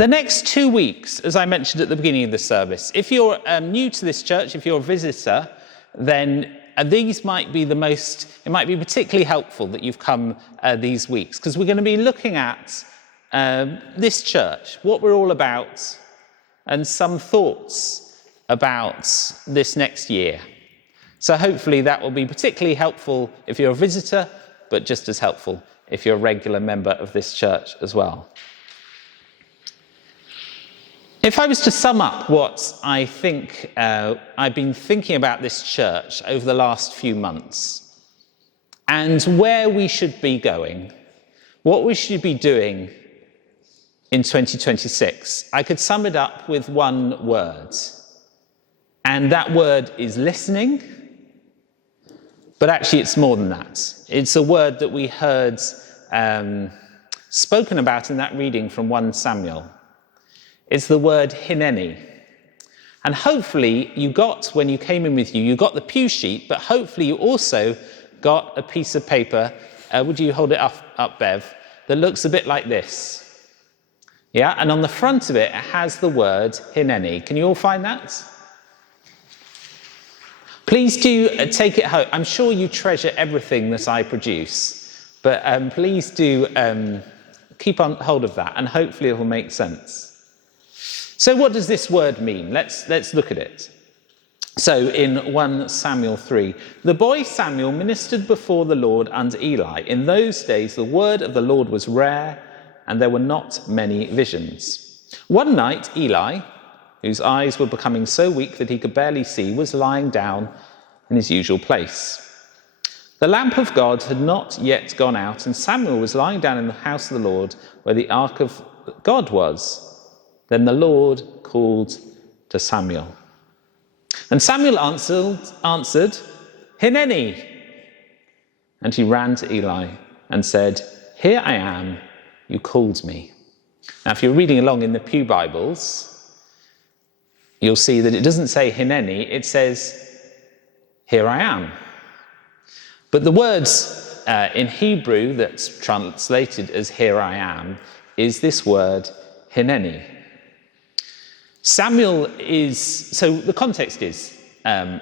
The next 2 weeks, as I mentioned at the beginning of the service, if you're new to this church, if you're a visitor, then these might be it might be particularly helpful that you've come these weeks, because we're going to be looking at this church, what we're all about, and some thoughts about this next year. So hopefully that will be particularly helpful if you're a visitor, but just as helpful if you're a regular member of this church as well. If I was to sum up what I think I've been thinking about this church over the last few months, and where we should be going, what we should be doing in 2026, I could sum it up with one word. And that word is listening. But actually it's more than that. It's a word that we heard spoken about in that reading from 1 Samuel. It's the word Hineni. And hopefully you got, when you came in with you got the pew sheet, but hopefully you also got a piece of paper, would you hold it up, Bev, that looks a bit like this. Yeah, and on the front of it has the word Hineni. Can you all find that? Please do take it home. I'm sure you treasure everything that I produce, but please do keep on hold of that, and hopefully it will make sense. So what does this word mean? Let's look at it. So in 1 Samuel 3, the boy Samuel ministered before the Lord under Eli. In those days, the word of the Lord was rare, and there were not many visions. One night, Eli, whose eyes were becoming so weak that he could barely see, was lying down in his usual place. The lamp of God had not yet gone out, and Samuel was lying down in the house of the Lord, where the ark of God was. Then the Lord called to Samuel. And Samuel answered, Hineni. And he ran to Eli and said, Here I am, you called me. Now, if you're reading along in the Pew Bibles, you'll see that it doesn't say Hineni, it says, Here I am. But the words in Hebrew that's translated as Here I am is this word Hineni. So the context is,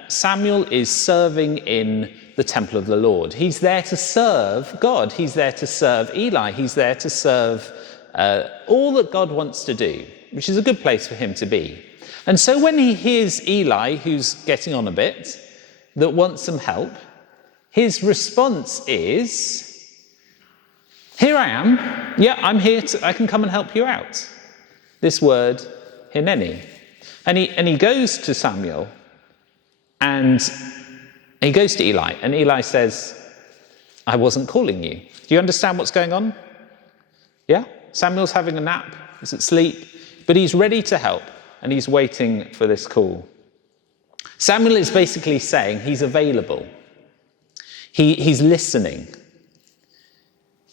Samuel is serving in the temple of the Lord. He's there to serve God. He's there to serve Eli. He's there to serve all that God wants to do, which is a good place for him to be. And so when he hears Eli, who's getting on a bit, that wants some help, his response is, Here I am. Yeah, I'm here. I can come and help you out. This word, Hineni. And he goes to Samuel, and he goes to Eli, and Eli says, I wasn't calling you. Do you understand what's going on? Yeah? Samuel's having a nap, he's asleep, but he's ready to help, and he's waiting for this call. Samuel is basically saying he's available. He's listening.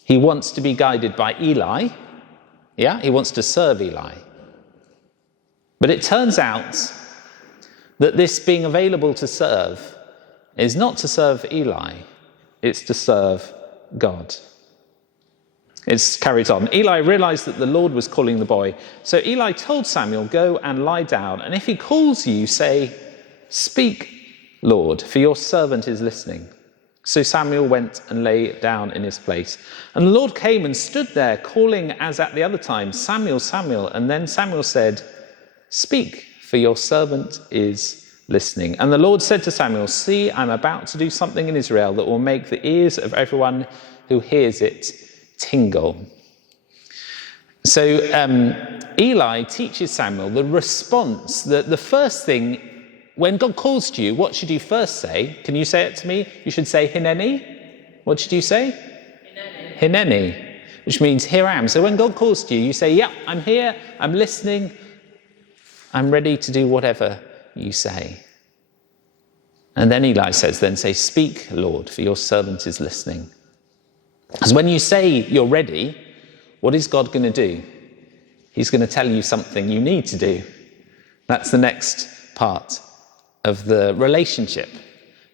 He wants to be guided by Eli. Yeah? He wants to serve Eli. But it turns out that this being available to serve is not to serve Eli, it's to serve God. It's carried on. Eli realized that the Lord was calling the boy. So Eli told Samuel, Go and lie down, and if he calls you, say, Speak, Lord, for your servant is listening. So Samuel went and lay down in his place. And the Lord came and stood there, calling as at the other time, Samuel, Samuel. And then Samuel said, Speak, for your servant is listening. And the Lord said to Samuel, See, I'm about to do something in Israel that will make the ears of everyone who hears it tingle. So Eli teaches Samuel the response, that the first thing, when God calls to you, what should you first say? Can you say it to me? You should say Hineni. What should you say? Hineni. Hineni, which means here I am. So when God calls to you, you say, yeah, I'm here, I'm listening, I'm ready to do whatever you say. And then Eli says, then say, Speak, Lord, for your servant is listening. Because when you say you're ready, what is God going to do? He's going to tell you something you need to do. That's the next part of the relationship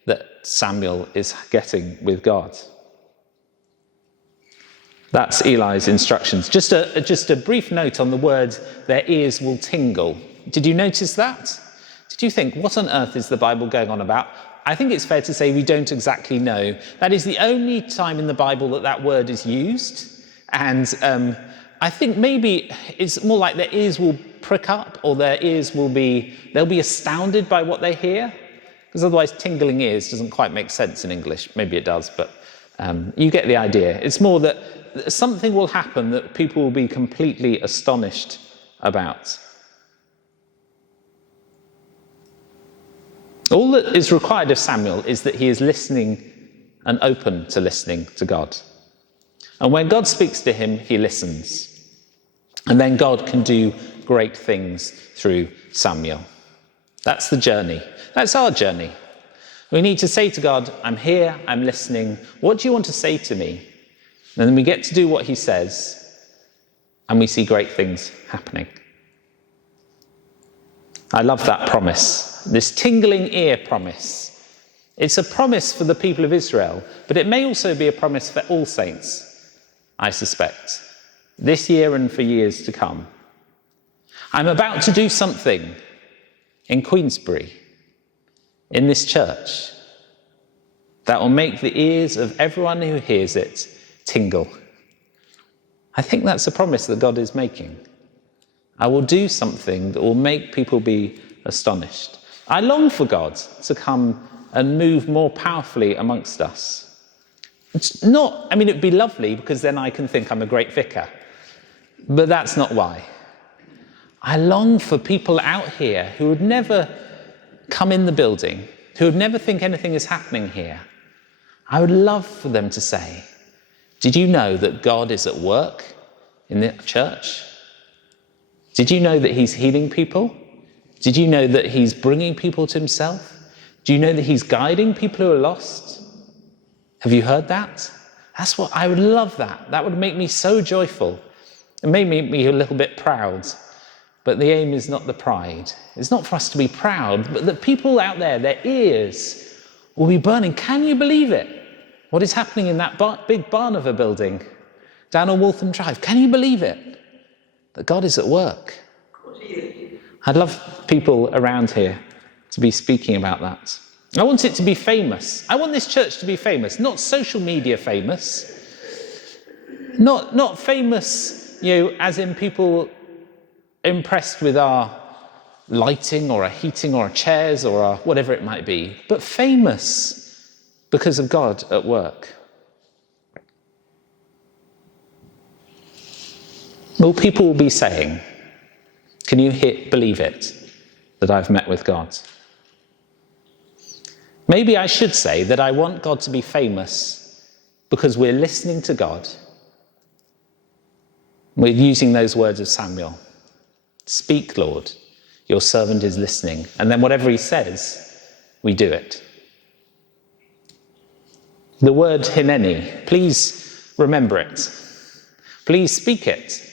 that Samuel is getting with God. That's Eli's instructions. Just a brief note on the word, their ears will tingle. Did you notice that? Did you think, what on earth is the Bible going on about? I think it's fair to say we don't exactly know. That is the only time in the Bible that word is used. And I think maybe it's more like their ears will prick up, or they'll be astounded by what they hear. Because otherwise tingling ears doesn't quite make sense in English. Maybe it does, but you get the idea. It's more that something will happen that people will be completely astonished about. All that is required of Samuel is that he is listening and open to listening to God. And when God speaks to him, he listens. And then God can do great things through Samuel. That's the journey. That's our journey. We need to say to God, I'm here, I'm listening. What do you want to say to me? And then we get to do what he says, and we see great things happening. I love that promise, this tingling ear promise. It's a promise for the people of Israel, but it may also be a promise for all saints, I suspect, this year and for years to come. I'm about to do something in Queensbury, in this church, that will make the ears of everyone who hears it tingle. I think that's a promise that God is making. I will do something that will make people be astonished. I long for God to come and move more powerfully amongst us. It'd be lovely because then I can think I'm a great vicar. But that's not why. I long for people out here who would never come in the building, who would never think anything is happening here. I would love for them to say, did you know that God is at work in the church? Did you know that he's healing people? Did you know that he's bringing people to himself? Do you know that he's guiding people who are lost? Have you heard that? That's what I would love that. That would make me so joyful. It may make me a little bit proud. But the aim is not the pride. It's not for us to be proud, but that people out there, their ears will be burning. Can you believe it? What is happening in that big barn of a building down on Waltham Drive? Can you believe it? That God is at work. I'd love people around here to be speaking about that. I want it to be famous. I want this church to be famous, not social media famous. Not famous, as in people impressed with our lighting or our heating or our chairs or our whatever it might be, but famous because of God at work. Well, people will be saying, can you believe it, that I've met with God? Maybe I should say that I want God to be famous because we're listening to God. We're using those words of Samuel. Speak, Lord, your servant is listening. And then whatever he says, we do it. The word Hineni, please remember it. Please speak it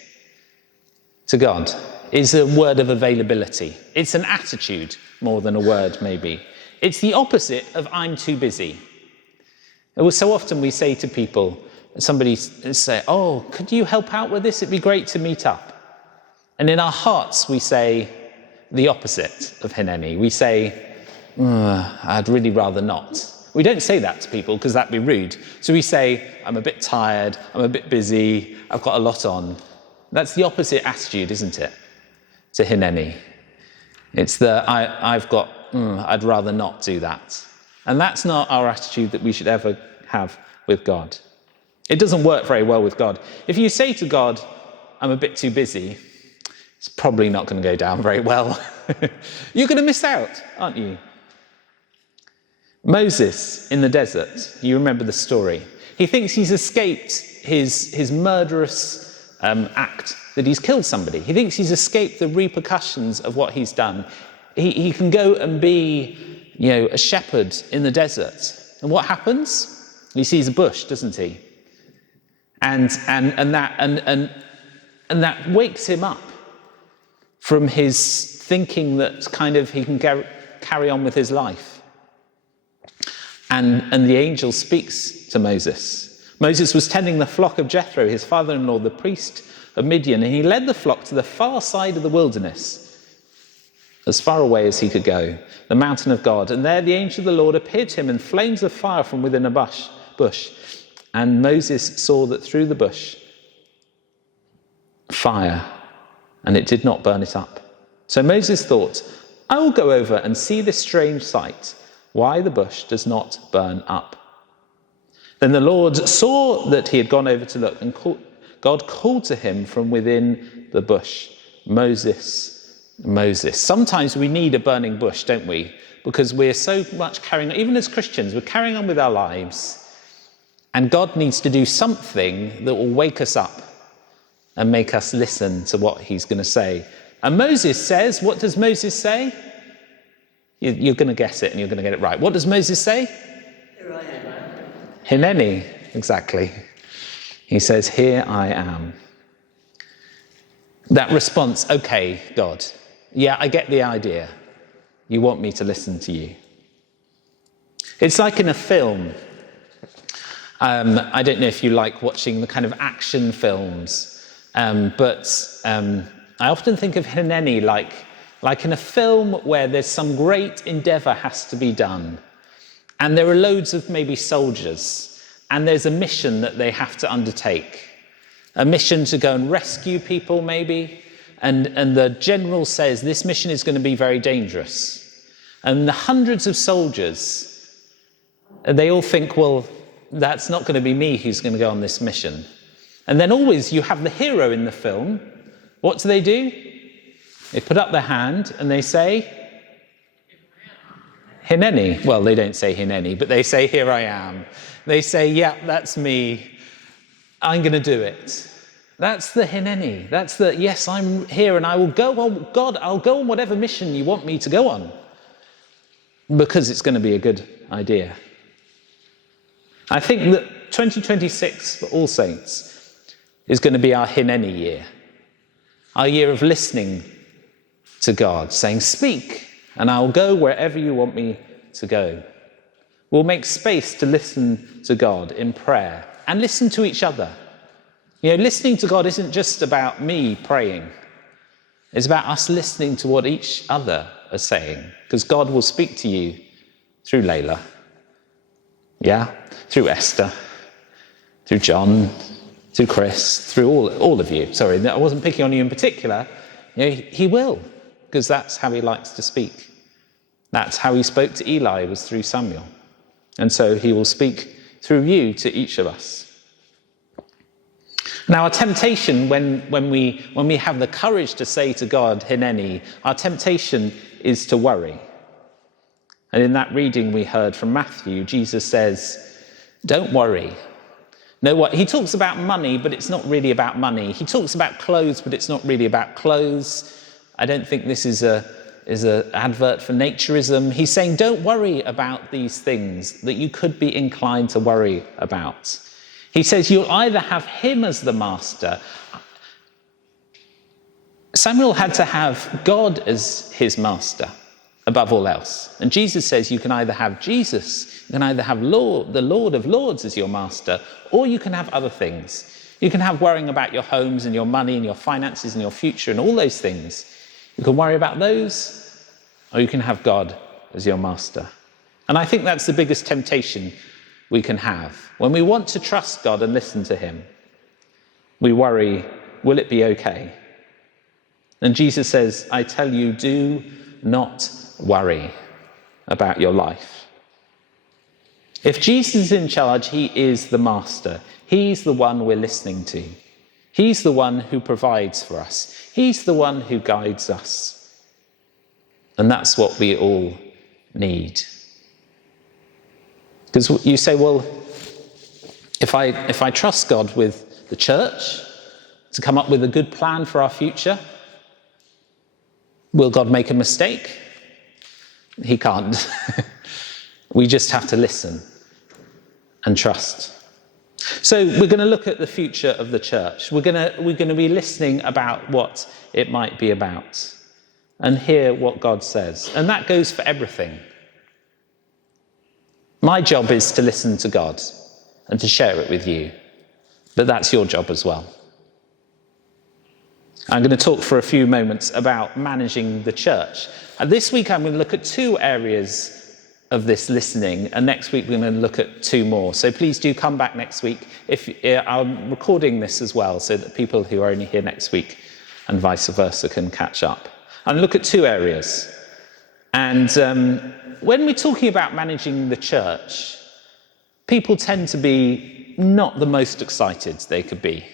to God, is a word of availability. It's an attitude more than a word, maybe. It's the opposite of I'm too busy. So often we say to people, somebody say, oh, could you help out with this? It'd be great to meet up. And in our hearts, we say the opposite of Hineni. We say, I'd really rather not. We don't say that to people because that'd be rude. So we say, I'm a bit tired, I'm a bit busy, I've got a lot on. That's the opposite attitude, isn't it, to Hineni? It's the, I'd rather not do that. And that's not our attitude that we should ever have with God. It doesn't work very well with God. If you say to God, I'm a bit too busy, it's probably not going to go down very well. You're going to miss out, aren't you? Moses in the desert, you remember the story. He thinks he's escaped his murderous act, that he's killed somebody. He thinks he's escaped the repercussions of what he's done. He can go and be, a shepherd in the desert. And what happens? He sees a bush, doesn't he? And that wakes him up from his thinking that kind of he can carry on with his life. And the angel speaks to Moses. Moses was tending the flock of Jethro, his father-in-law, the priest of Midian, and he led the flock to the far side of the wilderness, as far away as he could go, the mountain of God. And there the angel of the Lord appeared to him in flames of fire from within a bush. And Moses saw that through the bush, fire, and it did not burn it up. So Moses thought, I will go over and see this strange sight, why the bush does not burn up. Then the Lord saw that he had gone over to look, and God called to him from within the bush, Moses, Moses. Sometimes we need a burning bush, don't we? Because we're so much carrying on, even as Christians, we're carrying on with our lives, and God needs to do something that will wake us up and make us listen to what he's going to say. And Moses says, what does Moses say? You're going to guess it and you're going to get it right. What does Moses say? Here I am. Hineni, exactly. He says, here I am. That response, okay, God, yeah, I get the idea. You want me to listen to you. It's like in a film. I don't know if you like watching the kind of action films, but I often think of Hineni like in a film where there's some great endeavour has to be done. And there are loads of maybe soldiers, and there's a mission that they have to undertake. A mission to go and rescue people, maybe. And the general says this mission is going to be very dangerous. And the hundreds of soldiers, they all think, well, that's not going to be me who's going to go on this mission. And then always you have the hero in the film. What do? They put up their hand and they say, Hineni. Well, they don't say Hineni, but they say, here I am. They say, yeah, that's me. I'm going to do it. That's the Hineni. That's the, yes, I'm here and I will go on. God, I'll go on whatever mission you want me to go on. Because it's going to be a good idea. I think that 2026 for All Saints is going to be our Hineni year. Our year of listening to God, saying, speak, and I'll go wherever you want me to go. We'll make space to listen to God in prayer and listen to each other. You know, listening to God isn't just about me praying. It's about us listening to what each other are saying, because God will speak to you through Layla, yeah, through Esther, through John, through Chris, through all of you. Sorry, I wasn't picking on you in particular. You know, he will, because that's how he likes to speak. That's how he spoke to Eli, was through Samuel. And so he will speak through you to each of us. Now, our temptation when we have the courage to say to God, Hineni, our temptation is to worry. And in that reading we heard from Matthew, Jesus says, don't worry. No, what he talks about money, but it's not really about money. He talks about clothes, but it's not really about clothes. I don't think this is an advert for naturism. He's saying, don't worry about these things that you could be inclined to worry about. He says, you'll either have him as the master. Samuel had to have God as his master above all else. And Jesus says you can either have Jesus, you can either have the Lord of Lords as your master, or you can have other things. You can have worrying about your homes and your money and your finances and your future and all those things. You can worry about those, or you can have God as your master. And I think that's the biggest temptation we can have. When we want to trust God and listen to him, we worry, will it be okay? And Jesus says, I tell you, do not worry about your life. If Jesus is in charge, he is the master. He's the one we're listening to. He's the one who provides for us. He's the one who guides us. And that's what we all need. Because you say, well, if I trust God with the church to come up with a good plan for our future, will God make a mistake? He can't. We just have to listen and trust. So we're going to look at the future of the church. We're going to be listening about what it might be about and hear what God says. And that goes for everything. My job is to listen to God and to share it with you. But that's your job as well. I'm going to talk for a few moments about managing the church. And this week I'm going to look at 2 areas of this listening, and next week we're going to look at 2 more. So please do come back next week. I'm recording this as well, so that people who are only here next week and vice versa can catch up. And look at 2 areas. And when we're talking about managing the church, people tend to be not the most excited they could be.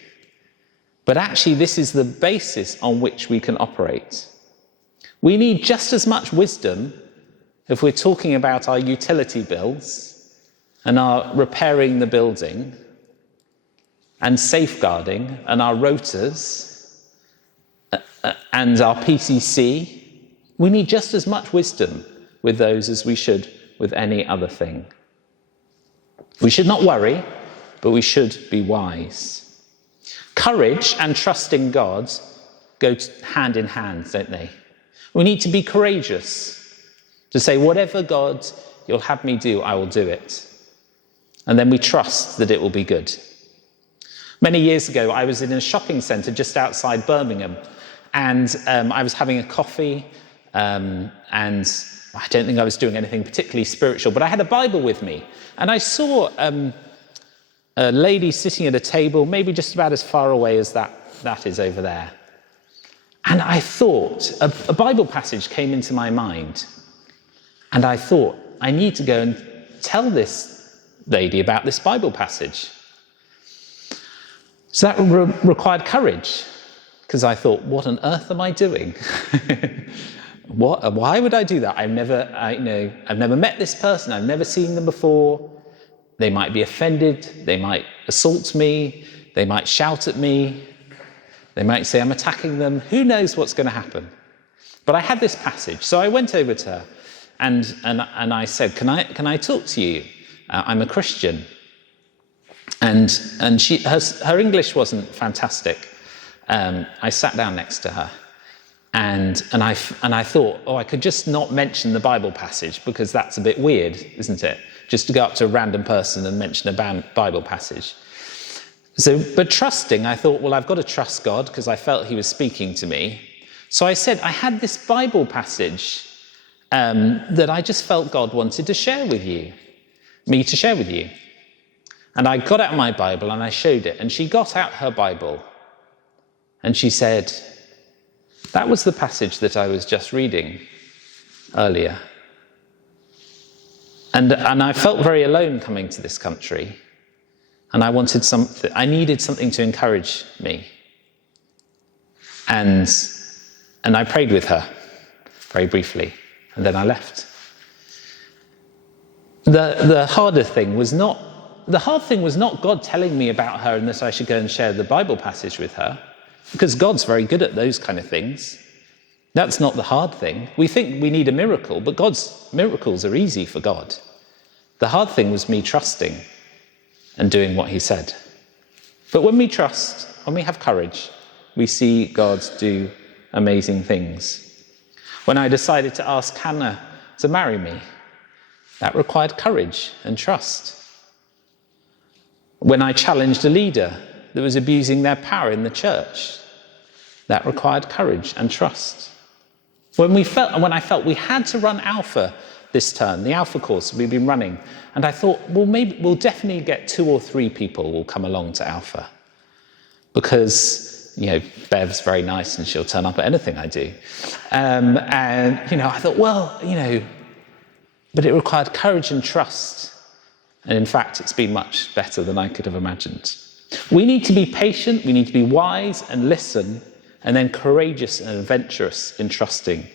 But actually, this is the basis on which we can operate. We need just as much wisdom if we're talking about our utility bills and our repairing the building and safeguarding and our rotas and our PCC. We need just as much wisdom with those as we should with any other thing. We should not worry, but we should be wise. Courage and trusting God go hand in hand, don't they? We need to be courageous, to say, whatever God you'll have me do, I will do it. And then we trust that it will be good. Many years ago, I was in a shopping centre just outside Birmingham, and I was having a coffee, and I don't think I was doing anything particularly spiritual, but I had a Bible with me, and I saw a lady sitting at a table, maybe just about as far away as that is over there. And I thought, a Bible passage came into my mind. And I thought, I need to go and tell this lady about this Bible passage. So that required courage, because I thought, what on earth am I doing? Why would I do that? I've never met this person. I've never seen them before. They might be offended. They might assault me. They might shout at me. They might say I'm attacking them. Who knows what's going to happen? But I had this passage, so I went over to her. And I said, can I talk to you? I'm a Christian. And her English wasn't fantastic. I sat down next to her, and I thought, I could just not mention the Bible passage, because that's a bit weird, isn't it? Just to go up to a random person and mention a Bible passage. But trusting, I thought, well, I've got to trust God, because I felt he was speaking to me. So I said, I had this Bible passage that I just felt God wanted to share with you, me to share with you. And I got out my Bible and I showed it, and she got out her Bible and she said, that was the passage that I was just reading earlier. And I felt very alone coming to this country, and I needed something to encourage me. And I prayed with her very briefly. And then I left. The hard thing was not God telling me about her and that I should go and share the Bible passage with her, because God's very good at those kind of things. That's not the hard thing. We think we need a miracle, but God's miracles are easy for God. The hard thing was me trusting and doing what he said. But when we trust, when we have courage, we see God do amazing things. When I decided to ask Hannah to marry me, that required courage and trust. When I challenged a leader that was abusing their power in the church, that required courage and trust. When I felt we had to run Alpha this term, the Alpha course we've been running, and I thought, well, maybe we'll definitely get 2 or 3 people will come along to Alpha, because Bev's very nice and she'll turn up at anything I do. And I thought, but it required courage and trust. And in fact, it's been much better than I could have imagined. We need to be patient, we need to be wise and listen, and then courageous and adventurous in trusting.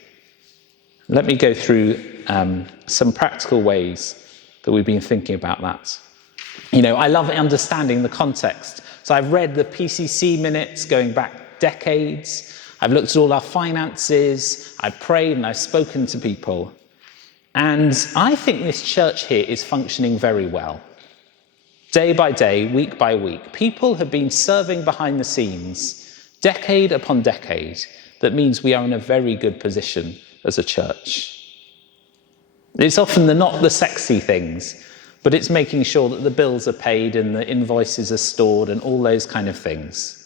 Let me go through some practical ways that we've been thinking about that. I love understanding the context. So I've read the PCC minutes going back decades. I've looked at all our finances. I've prayed and I've spoken to people. And I think this church here is functioning very well. Day by day, week by week, people have been serving behind the scenes, decade upon decade. That means we are in a very good position as a church. It's often not the sexy things, But it's making sure that the bills are paid and the invoices are stored and all those kind of things.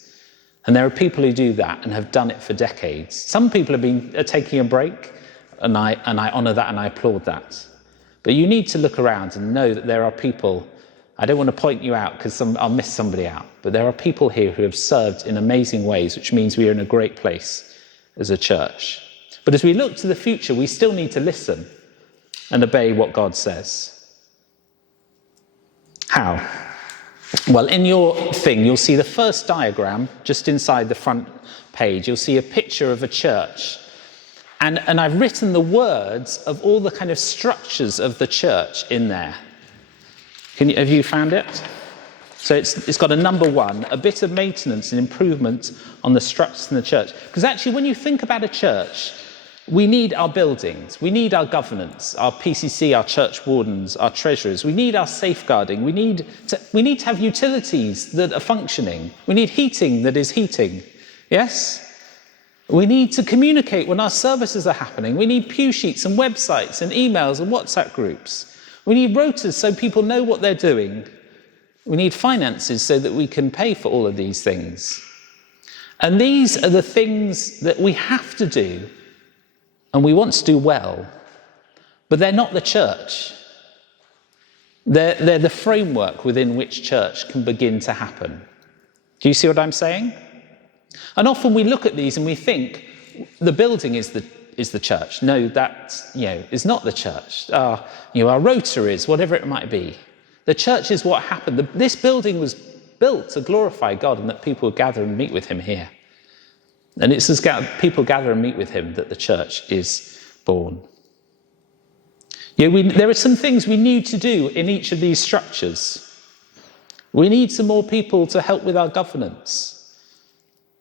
And there are people who do that and have done it for decades. Some people are taking a break, and I honour that and I applaud that. But you need to look around and know that there are people, I don't want to point you out because I'll miss somebody out, but there are people here who have served in amazing ways, which means we are in a great place as a church. But as we look to the future, we still need to listen and obey what God says. How? Well, in your thing, you'll see the first diagram just inside the front page. You'll see a picture of a church. And I've written the words of all the kind of structures of the church in there. Have you found it? So it's got a number 1, a bit of maintenance and improvement on the structures in the church. Because actually, when you think about a church, we need our buildings, we need our governance, our PCC, our church wardens, our treasurers, we need our safeguarding, we need to have utilities that are functioning, we need heating that is heating, yes? We need to communicate when our services are happening, we need pew sheets and websites and emails and WhatsApp groups, we need rotas so people know what they're doing, we need finances so that we can pay for all of these things. And these are the things that we have to do. And we want to do well, but they're not the church. They're the framework within which church can begin to happen. Do you see what I'm saying? And often we look at these and we think the building is the church. No, that is not the church. Our rota is, whatever it might be. The church is what happened. This building was built to glorify God and that people would gather and meet with him here. And it's as people gather and meet with him that the church is born. There are some things we need to do in each of these structures. We need some more people to help with our governance,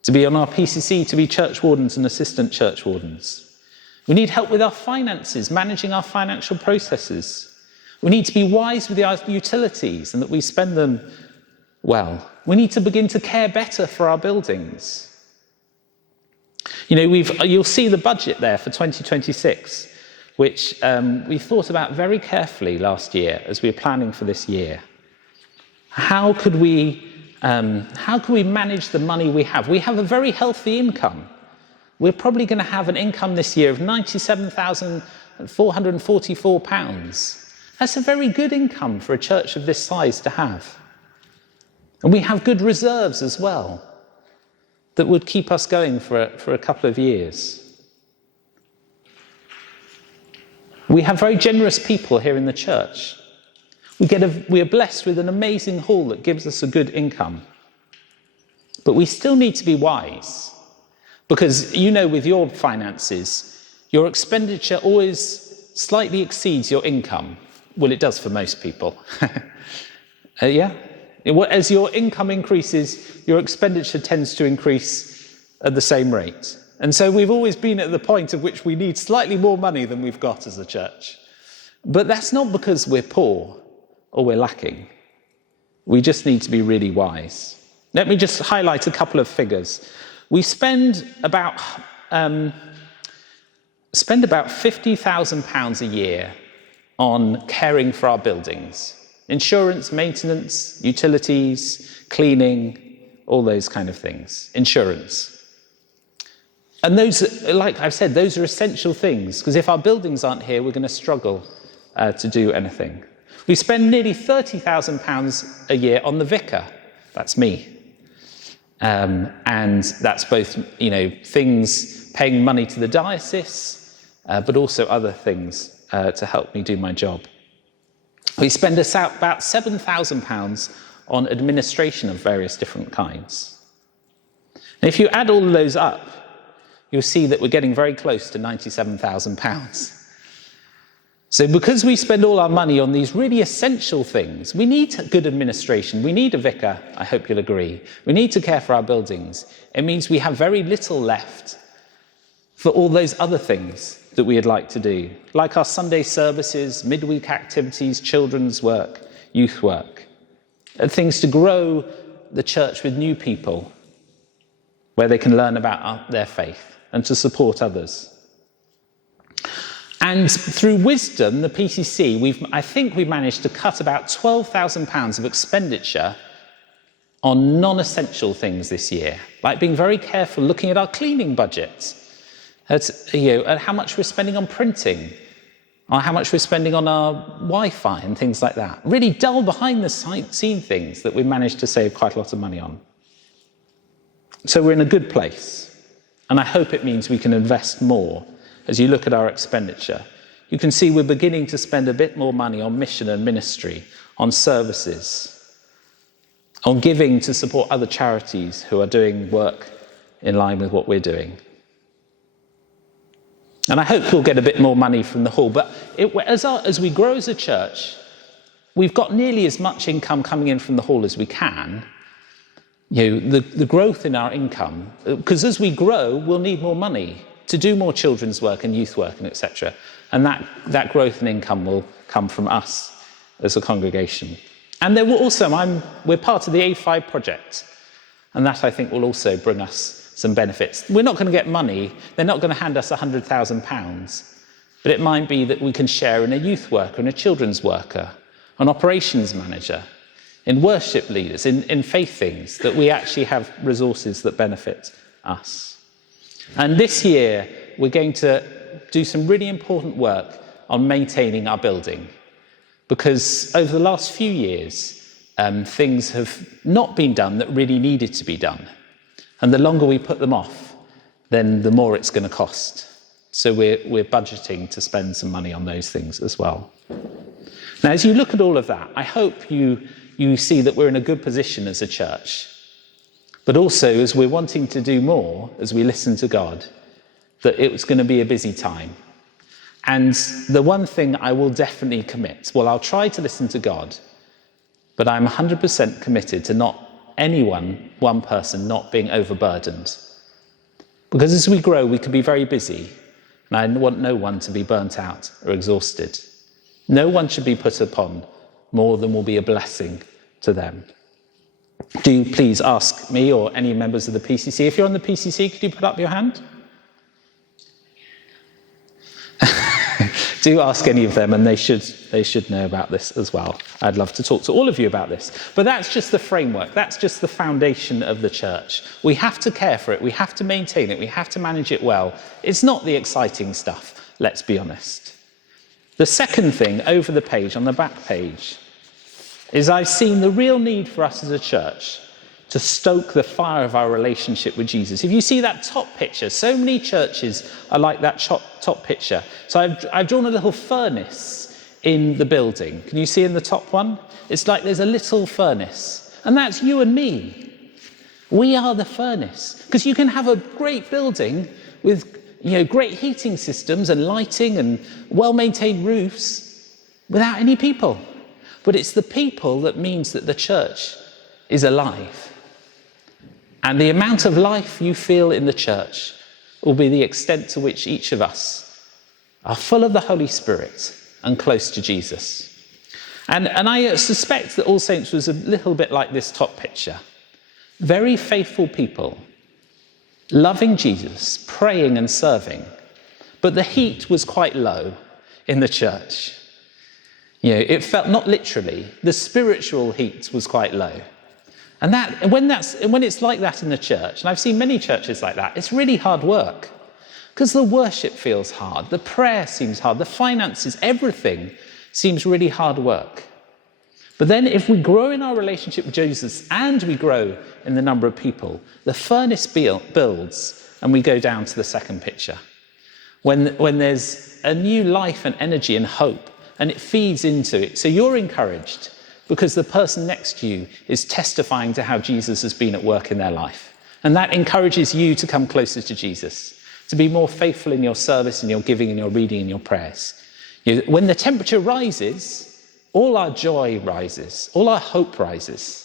to be on our PCC, to be church wardens and assistant church wardens. We need help with our finances, managing our financial processes. We need to be wise with our utilities and that we spend them well. We need to begin to care better for our buildings. You'll see the budget there for 2026, which we thought about very carefully last year as we were planning for this year. How could we manage the money we have? We have a very healthy income. We're probably going to have an income this year of £97,444. That's a very good income for a church of this size to have. And we have good reserves as well that would keep us going for a couple of years. We have very generous people here in the church. We are blessed with an amazing hall that gives us a good income. But we still need to be wise. Because with your finances, your expenditure always slightly exceeds your income. Well, it does for most people. Yeah? As your income increases, your expenditure tends to increase at the same rate. And so we've always been at the point at which we need slightly more money than we've got as a church. But that's not because we're poor or we're lacking. We just need to be really wise. Let me just highlight a couple of figures. We spend about £50,000 a year on caring for our buildings. Insurance, maintenance, utilities, cleaning, all those kind of things. Insurance. And those, like I've said, those are essential things, because if our buildings aren't here, we're going to struggle to do anything. We spend nearly £30,000 a year on the vicar. That's me. And that's both, things paying money to the diocese, but also other things to help me do my job. We spend about £7,000 on administration of various different kinds. And if you add all of those up, you'll see that we're getting very close to £97,000. So because we spend all our money on these really essential things, we need good administration, we need a vicar, I hope you'll agree. We need to care for our buildings. It means we have very little left for all those other things that we'd like to do, like our Sunday services, midweek activities, children's work, youth work, and things to grow the church with new people, where they can learn about their faith and to support others. And through wisdom, the PCC, I think we've managed to cut about £12,000 of expenditure on non-essential things this year, like being very careful looking at our cleaning budget, at how much we're spending on printing, or how much we're spending on our Wi-Fi and things like that. Really dull behind-the-scene things that we've managed to save quite a lot of money on. So we're in a good place, and I hope it means we can invest more. As you look at our expenditure, you can see we're beginning to spend a bit more money on mission and ministry, on services, on giving to support other charities who are doing work in line with what we're doing. And I hope we'll get a bit more money from the hall. But as we grow as a church, we've got nearly as much income coming in from the hall as we can. The growth in our income, because as we grow, we'll need more money to do more children's work and youth work and etc. And that growth in income will come from us as a congregation. And there will also, we're part of the A5 project, and that I think will also bring us some benefits. We're not going to get money, they're not going to hand us £100,000, but it might be that we can share in a youth worker and a children's worker, an operations manager, in worship leaders, in faith things, that we actually have resources that benefit us. And this year, we're going to do some really important work on maintaining our building, because over the last few years, things have not been done that really needed to be done. And the longer we put them off, then the more it's going to cost. So we're budgeting to spend some money on those things as well. Now, as you look at all of that, I hope you see that we're in a good position as a church. But also, as we're wanting to do more, as we listen to God, that it's going to be a busy time. And the one thing I will definitely commit, well, I'll try to listen to God, but I'm 100% committed to not one person not being overburdened. Because as we grow, we can be very busy, and I want no one to be burnt out or exhausted. No one should be put upon more than will be a blessing to them. Do please ask me or any members of the PCC. If you're on the PCC, could you put up your hand? Do ask any of them, and they should know about this as well. I'd love to talk to all of you about this. But that's just the framework. That's just the foundation of the church. We have to care for it. We have to maintain it. We have to manage it well. It's not the exciting stuff, let's be honest. The second thing over the page, on the back page, is I've seen the real need for us as a church to stoke the fire of our relationship with Jesus. If you see that top picture, so many churches are like that top picture. So I've drawn a little furnace in the building. Can you see in the top one? It's like there's a little furnace. And that's you and me. We are the furnace. Because you can have a great building with great heating systems and lighting and well-maintained roofs without any people. But it's the people that means that the church is alive. And the amount of life you feel in the church will be the extent to which each of us are full of the Holy Spirit and close to Jesus. And I suspect that All Saints was a little bit like this top picture. Very faithful people, loving Jesus, praying and serving, but the heat was quite low in the church. It felt, not literally, the spiritual heat was quite low. And when it's like that in the church, and I've seen many churches like that, it's really hard work. Because the worship feels hard, the prayer seems hard, the finances, everything seems really hard work. But then if we grow in our relationship with Jesus and we grow in the number of people, the furnace builds and we go down to the second picture. When there's a new life and energy and hope, and it feeds into it. So you're encouraged because the person next to you is testifying to how Jesus has been at work in their life. And that encourages you to come closer to Jesus, to be more faithful in your service, in your giving, in your reading, in your prayers. When the temperature rises, all our joy rises, all our hope rises.